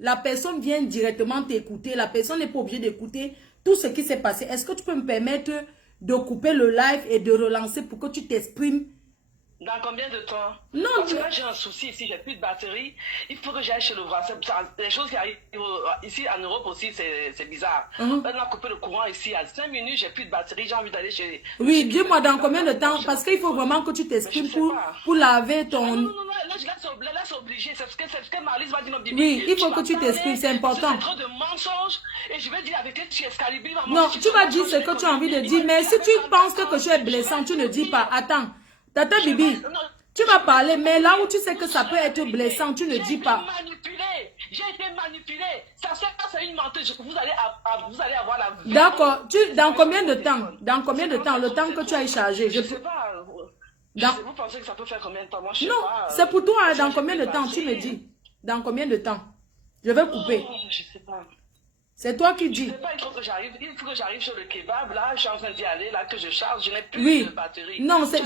la personne vient directement t'écouter. La personne n'est pas obligée d'écouter tout ce qui s'est passé. Est-ce que tu peux me permettre de couper le live et de relancer pour que tu t'exprimes? Dans combien de temps? Non, parce que là j'ai un souci ici, j'ai plus de batterie. Il faut que j'aille chez le voisin. Les choses qui arrivent ici en Europe aussi, c'est bizarre. On a coupé le courant ici à 5 minutes, j'ai plus de batterie, j'ai envie d'aller chez... Oui, dis-moi dans combien de temps? Parce qu'il faut vraiment que tu t'exprimes pour laver ton... Non, là c'est obligé. C'est ce que Marlise va dire. Oui, il faut que tu t'exprimes, c'est important. C'est trop de mensonges et je vais dire avec tu es Escalibur. Non, tu vas dire ce que tu as envie de dire, mais si tu penses que je suis blessant, tu ne dis pas. Attends. Tata Bibi, tu vas parler, mais là où tu sais que ça peut être blessant, tu ne dis pas. J'ai été manipulée. Ça c'est une menteuse. Vous allez avoir la... D'accord. Dans combien de temps? Dans combien de temps? Le temps que tu as chargé. Je ne sais pas. Vous pensez que ça peut faire combien de temps? Moi, je sais non, c'est pour toi. Dans combien de temps? Tu me dis. Dans combien de temps? Je vais couper. Je ne sais pas. C'est toi qui dis. Je sais pas, il faut que j'arrive sur le kebab, là, je suis en train d'y aller, là, que je charge, je n'ai plus de batterie. Non, je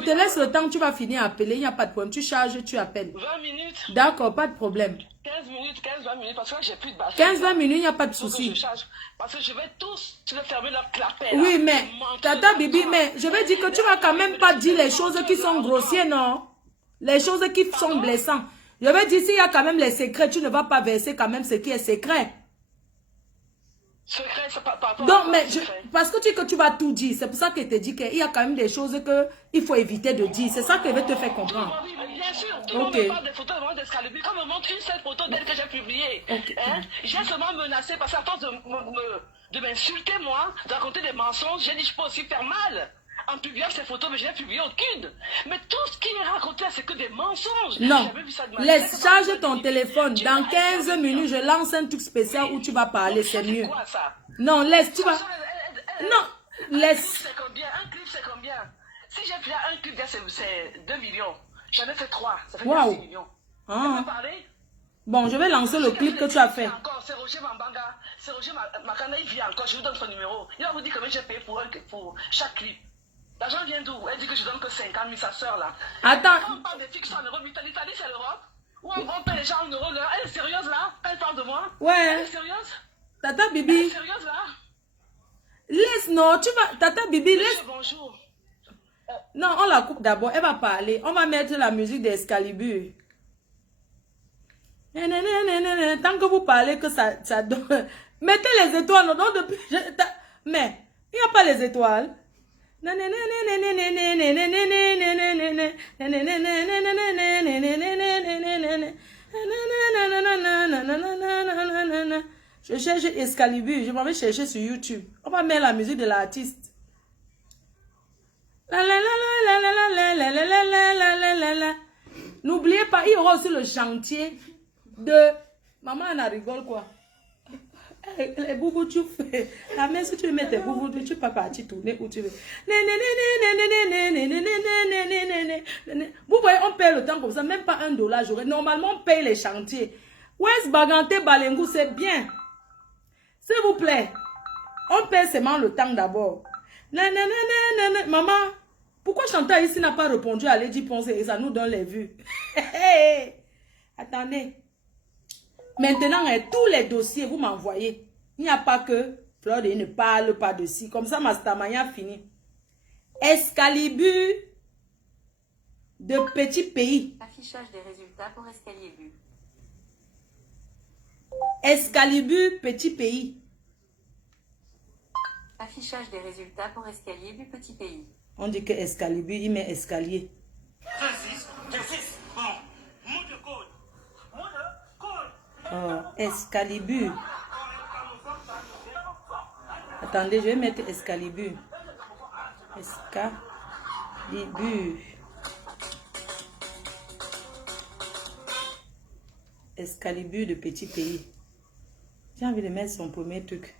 te laisse le temps, tu vas finir à appeler, il n'y a pas de problème. Tu charges, tu appelles. 20 minutes. D'accord, pas de problème. 15 minutes, 15-20 minutes, parce que là, j'ai plus de batterie. 15-20 minutes, il n'y a pas de souci. Parce que je vais tous fermer leur clapet. Oui, mais, Tata Bibi, mais je vais dire que tu vas quand même pas dire les choses qui sont grossières, non? Les choses qui sont blessantes. Je vais dire, s'il y a quand même les secrets, tu ne vas pas verser quand même ce qui est secret. Secret, c'est pas donc, mais parce que tu vas tout dire. C'est pour ça que je te dis qu'il y a quand même des choses qu'il faut éviter de dire. C'est ça que je vais te faire comprendre. Bien sûr, tout le monde me parle des photos d'Escalibur. Quand me montre une seule photo d'elle que j'ai publiée, j'ai seulement menacé parce qu'à force de de m'insulter moi, de raconter des mensonges. J'ai dit je peux aussi faire mal en publiant ces photos, mais je n'ai publié aucune. Mais tout ce qui est raconté, c'est que des mensonges. Non, laisse, charge ton téléphone. Dans 15 minutes, je lance un truc spécial où tu vas parler, c'est mieux. Quoi, ça? Non, laisse, tu vas... Non, laisse. Un clip, c'est combien? Si j'ai fait un clip, c'est 2 millions. J'en ai fait 3, ça fait 6 millions. Tu peux parler? Bon, je vais lancer le clip que tu as fait. C'est Roger Mambanga, c'est Roger Makanda, il vient encore, je vous donne son numéro. Il va vous dire combien j'ai payé pour chaque clip. L'argent vient d'où? Elle dit que je donne que 50 000, sa soeur là. Attends. On parle des fixes en euros, l'Italie c'est l'Europe. Où on paie les gens en euros là. Elle est sérieuse là? Elle parle de moi? Ouais. Elle est sérieuse? Tata Bibi. Elle est sérieuse là? Laisse, non, tu vas... Tata Bibi, laisse... Bonjour. Non, on la coupe d'abord, elle va parler. On va mettre la musique d'Excalibur. Tant que vous parlez que ça donne... Mettez les étoiles, non, depuis... Mais, il n'y a pas les étoiles. Je cherche Excalibur, je m'en vais chercher sur YouTube. On va mettre la musique de l'artiste. N'oubliez pas, il y aura aussi le chantier de... Maman, elle rigole quoi? Les boubous, tu fais. La main, si tu mets tes boubous, tu peux partir tourner où tu veux. Vous voyez, on paye le temps comme ça, même pas $1. Normalement, on paye les chantiers. West Baganté Balengou, c'est bien. S'il vous plaît, on paye seulement le temps d'abord. Maman, pourquoi Chantal ici n'a pas répondu à Lady Ponce et ça nous donne les vues? Attendez. Maintenant, tous les dossiers, vous m'envoyez. Il n'y a pas que Fleur ne parle pas de ci. Comme ça, Mastamaya finit. Excalibur de petit pays. Affichage des résultats pour Excalibur. Excalibur petit pays. Affichage des résultats pour Excalibur petit pays. On dit que Excalibur, il met escalier. Oh, Excalibur. Attendez, je vais mettre Excalibur. Excalibur. Excalibur de petit pays. J'ai envie de mettre son premier truc.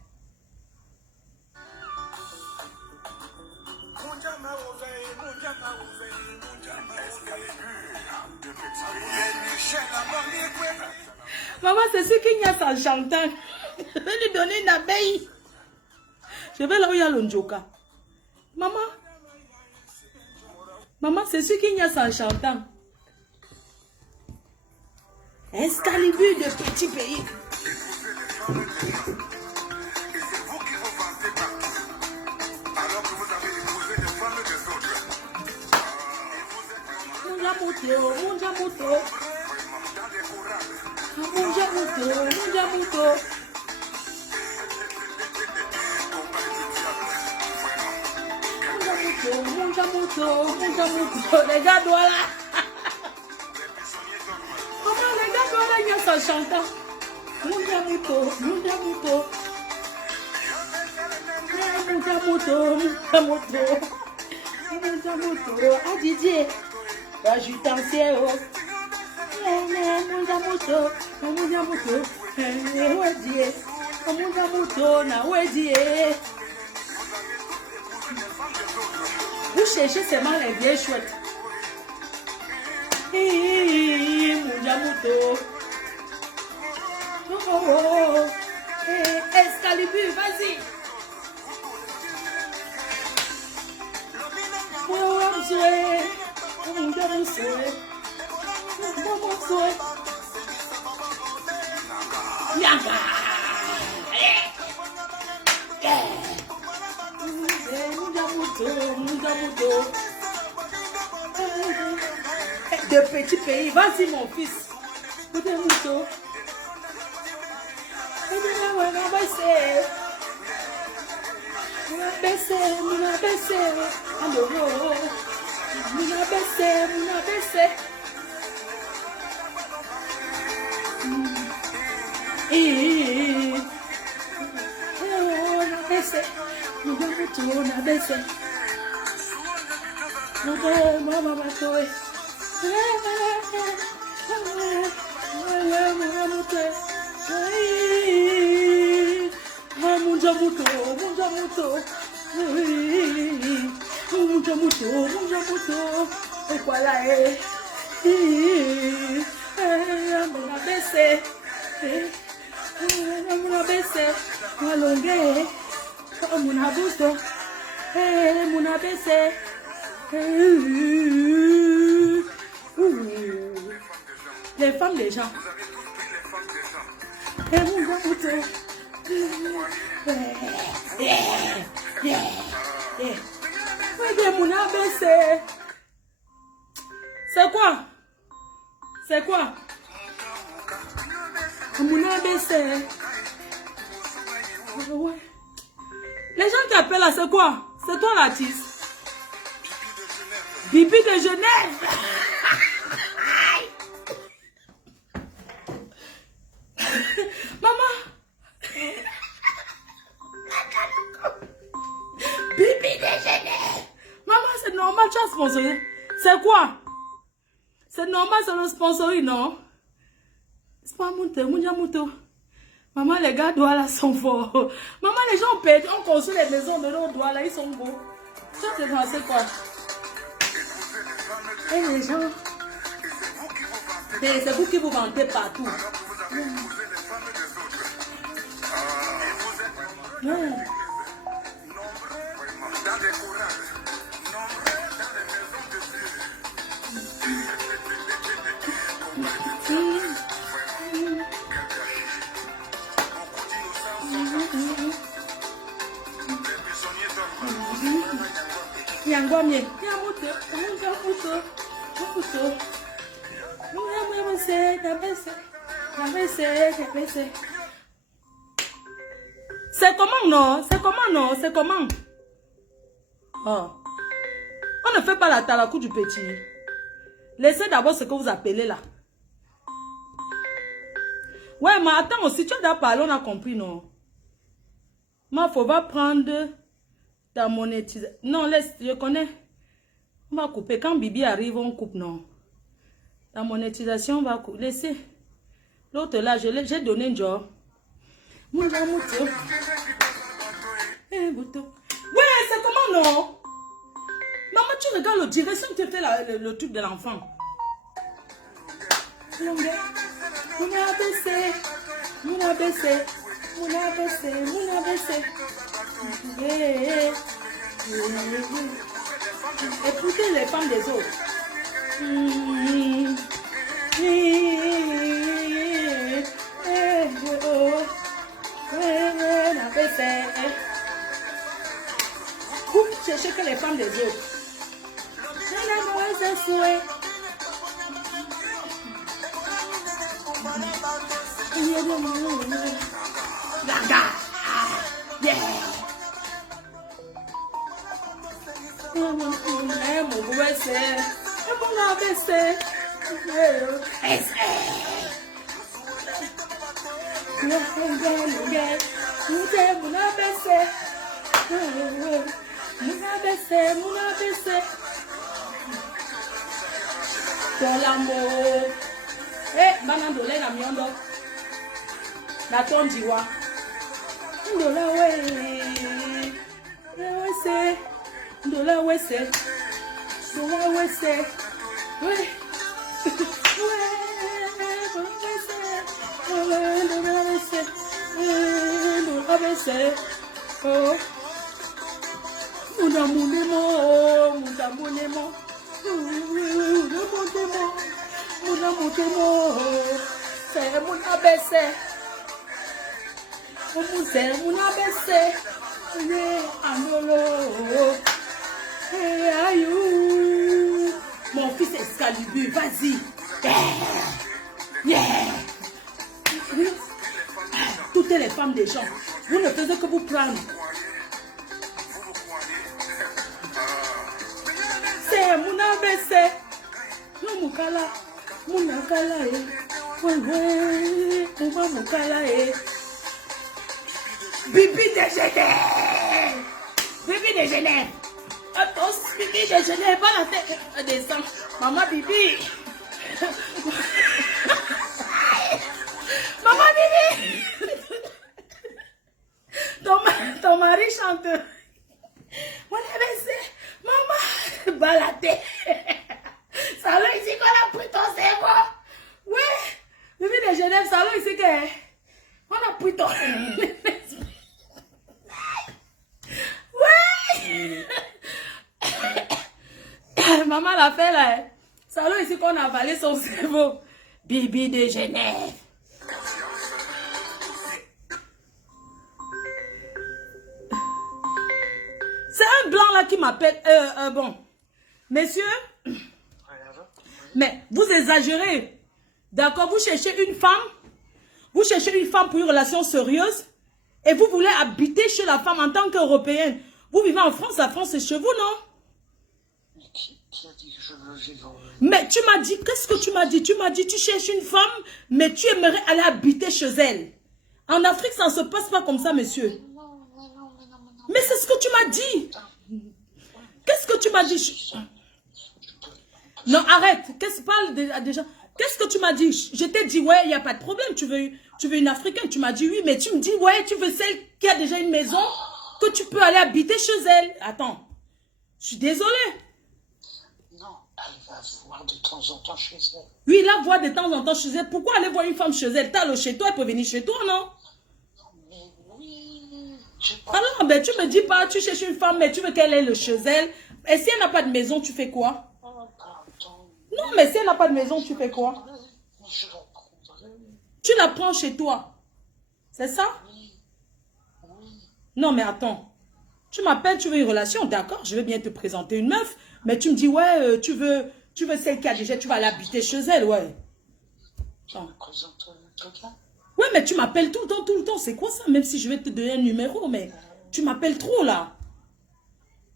Maman, c'est ce qu'il y a en chantant. Je vais lui donner une abeille. Je vais là où il y a le njoka. Maman. Maman, c'est ce qu'il y a en chantant. Excalibur de petit pays. Les gars doivent là. Comment les gars doivent là, ils sont chantants. Adidier. Ajutanciero. Vous cherchez seulement les vieilles chouettes. Excalibur, vas-y. De petits pays, vas-y mon fils. Les femmes des gens. C'est quoi? C'est quoi? Les gens qui appellent là, c'est quoi? C'est toi l'artiste? Bibi de Genève. Maman. Bibi de Genève. Maman, c'est normal, tu as sponsorisé. C'est quoi? C'est normal, c'est le sponsoring, non? C'est pas mon Maman, les gars Douala sont forts. Maman, les gens payent, on construit les maisons de nos Douala, ils sont beaux. Ça, c'est quoi? Et les gens, c'est vous qui vous vantez partout. C'est comment non? C'est comment non? C'est comment? Oh. On ne fait pas la talakou du petit. Laissez d'abord ce que vous appelez là. Ouais, mais attends aussi, tu as déjà parlé, on a compris, non? Mais il faut pas prendre ta monétisation. Non, laisse, je connais. On va couper. Quand Bibi arrive, on coupe, non? La monétisation, on va couper. Laissez. L'autre là, j'ai donné un job. Ouais, c'est comment, non? Maman, tu regardes le direction, tu fais le truc de l'enfant. Écoutez les femmes des autres. Cherchez que les femmes des autres. Dans l'amour. Eh, banandole na miondo. La tondiwa. Ndola we. Wese. Ndola wese. Ndola wese. We. Ndola wese. Ndola wese. Oh. Mudamunemo. C'est mon ABC. Mon fils Excalibur, vas-y. Yeah. Toutes les femmes des gens, vous ne faisiez que vous prendre. C'est mon ABC. Mukala, Munakala, Mukala, Bibi de Genève. Bibi de Genève. Attention, Bibi de Genève. Pas la tête. Descends. Maman Bibi. Maman Bibi. Ton mari chante. Mon ABC. Maman. Pas la tête. Ça veut ici qu'on a pris ton cerveau. Oui. Bibi de Genève, ça veut ici que... On a pris ton... Oui. Maman l'a fait là. Salon ici qu'on a avalé son cerveau. Bibi de Genève. C'est un blanc là qui m'appelle. Bon. Messieurs. Mais vous exagérez. D'accord, vous cherchez une femme. Vous cherchez une femme pour une relation sérieuse. Et vous voulez habiter chez la femme en tant qu'Européenne. Vous vivez en France, la France c'est chez vous, non? Qui a dit que je veux vivre? Mais tu m'as dit, qu'est-ce que tu m'as dit? Tu m'as dit, tu cherches une femme, mais tu aimerais aller habiter chez elle. En Afrique, ça ne se passe pas comme ça, monsieur. Mais c'est ce que tu m'as dit. Qu'est-ce que tu m'as dit? Non, arrête. Qu'est-ce que parle déjà? Qu'est-ce que tu m'as dit? Je t'ai dit, ouais, il n'y a pas de problème. Tu veux une Africaine? Tu m'as dit oui, mais tu me dis, ouais, tu veux celle qui a déjà une maison, que tu peux aller habiter chez elle. Attends, je suis désolée. Non, elle va voir de temps en temps chez elle. Oui, là, voir de temps en temps chez elle. Pourquoi aller voir une femme chez elle? T'as le chez toi, elle peut venir chez toi, non? Mais oui, j'ai pas... Alors, ben, tu me dis pas, tu cherches une femme, mais tu veux qu'elle ait le chez elle. Et si elle n'a pas de maison, tu fais quoi? Non, mais si elle n'a pas de maison, tu fais quoi? Je la prendrai. Tu la prends chez toi. C'est ça? Oui. Oui. Non, mais attends. Tu m'appelles, tu veux une relation, d'accord, je vais bien te présenter une meuf. Mais tu me dis, ouais, tu veux celle qui a déjà, tu vas l'habiter chez elle, ouais. Je me présente quelqu'un. Ouais, mais tu m'appelles tout le temps. C'est quoi ça? Même si je vais te donner un numéro, mais tu m'appelles trop, là.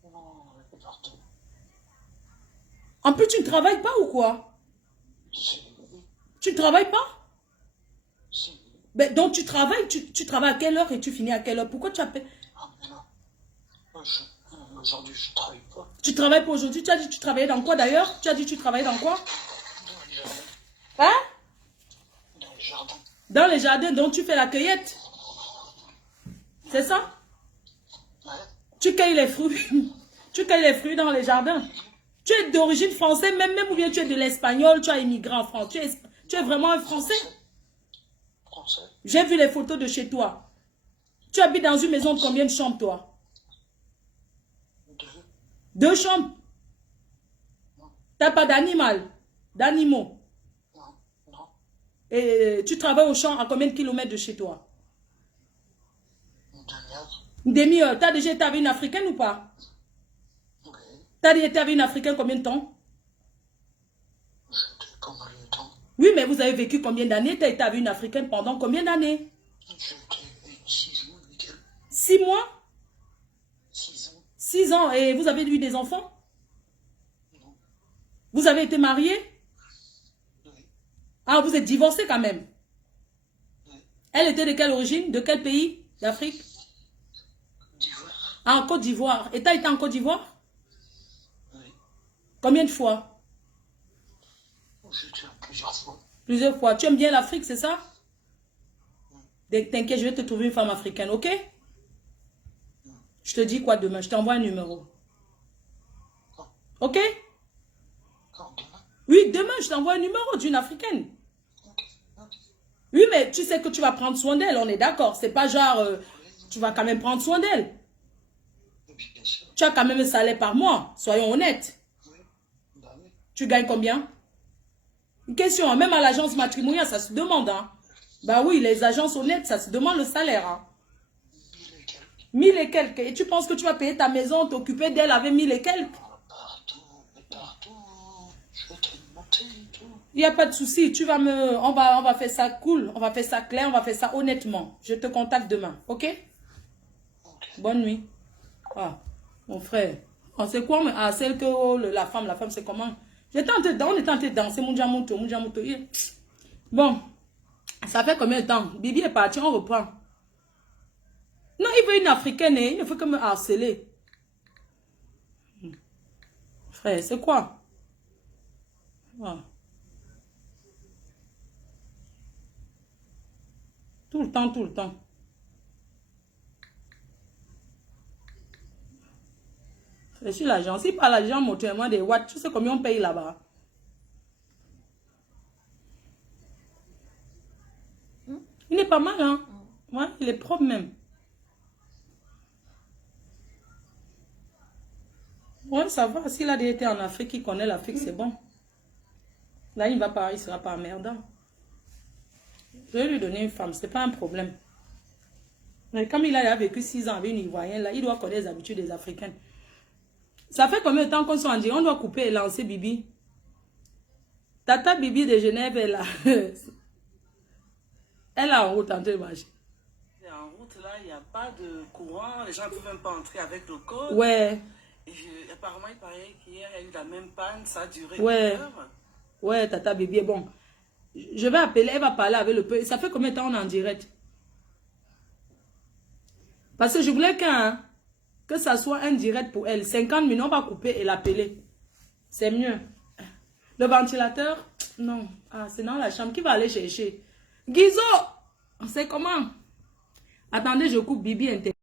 Non, elle est partout. En plus, tu ne travailles pas ou quoi? Si. Tu ne travailles pas? Si. Ben, donc, tu travailles, tu travailles à quelle heure et tu finis à quelle heure? Pourquoi tu appelles? Ah, mais non. Aujourd'hui, je ne travaille pas. Tu travailles pas aujourd'hui? Tu as dit que tu travaillais dans quoi d'ailleurs? Tu as dit que tu travaillais dans quoi? Dans les jardins. Hein? Dans les jardins. Dans les jardins, donc tu fais la cueillette. C'est ça? Ouais. Tu cueilles les fruits. Tu cueilles les fruits dans les jardins. Tu es d'origine française, même ou bien tu es de l'espagnol, tu as immigré en France. Tu es vraiment un Français. Français. J'ai vu les photos de chez toi. Tu habites dans une maison de combien de chambres, toi? 2. 2 chambres? T'as pas d'animaux? Non, non. Et tu travailles au champ à combien de kilomètres de chez toi? Une demi-heure. Une demi-heure. T'as déjà été avec une Africaine ou pas? Oui. T'as déjà été avec une Africaine combien de temps? J'étais combien de temps? Oui, mais vous avez vécu combien d'années? T'as été avec une Africaine pendant combien d'années? J'étais 6 mois avec elle. 6 mois? 6 ans. 6 ans. Et vous avez eu des enfants? Non. Vous avez été mariés? Oui. Ah, vous êtes divorcés quand même? Oui. Elle était de quelle origine? De quel pays d'Afrique? d'Ivoire. Ah, en Côte d'Ivoire. Et t'as été en Côte d'Ivoire? Oui. Combien de fois? J'étais plusieurs fois. Plusieurs fois. Tu aimes bien l'Afrique, c'est ça? T'inquiète, je vais te trouver une femme africaine, ok? Je te dis quoi demain? Je t'envoie un numéro. Ok? Quand demain? Oui, demain, je t'envoie un numéro d'une africaine. Oui, mais tu sais que tu vas prendre soin d'elle, on est d'accord. C'est pas genre, tu vas quand même prendre soin d'elle. Bien sûr. Tu as quand même un salaire par mois, soyons honnêtes. Oui. Bah oui. Tu gagnes combien? Une question, même à l'agence matrimoniale, ça se demande. Hein. Bah oui, les agences honnêtes, ça se demande le salaire. Hein. 1000 et quelques. 1000 et quelques. Et tu penses que tu vas payer ta maison, t'occuper d'elle avec 1000 et quelques? Partout, je vais te monter et tout. Il n'y a pas de souci. Tu vas me, on va faire ça cool, on va faire ça clair, on va faire ça honnêtement. Je te contacte demain, ok? Bonne nuit. Ah, mon frère. On sait quoi? Ah, celle que la femme c'est comment? On était en train de danser, Moudjamoto. Bon, ça fait combien de temps? Bibi est parti, on reprend. Non, il veut une africaine, il ne faut que me harceler. Frère, c'est quoi? Ah. Tout le temps, tout le temps. C'est sur l'argent. Si pas l'argent, motuellement des watts, tu sais combien on paye là-bas? Il n'est pas mal, hein? Ouais, il est propre même. Ouais, ça va. S'il a déjà été en Afrique, il connaît l'Afrique, c'est bon. Là, il ne sera pas emmerdant. Je vais lui donner une femme, c'est pas un problème. Mais comme il a vécu 6 ans avec une Ivoirienne, là, il doit connaître les habitudes des Africaines. Ça fait combien de temps qu'on s'en dit? On doit couper et lancer Bibi. Tata Bibi de Genève est là. Elle a en route en train de marcher. En route, là, il n'y a pas de courant. Les gens ne peuvent même pas entrer avec le code. Ouais. Et apparemment, il paraît qu'hier, il y a eu la même panne. Ça a duré ouais. 1 heure. Ouais, Tata Bibi est bon. Je vais appeler, elle va parler avec le peu. Ça fait combien de temps on est en direct? Parce que je voulais que ça soit un direct pour elle. 50 minutes, on va couper et l'appeler. C'est mieux. Le ventilateur, non. Ah, c'est dans la chambre. Qui va aller chercher? Guizo! C'est comment? Attendez, je coupe Bibi.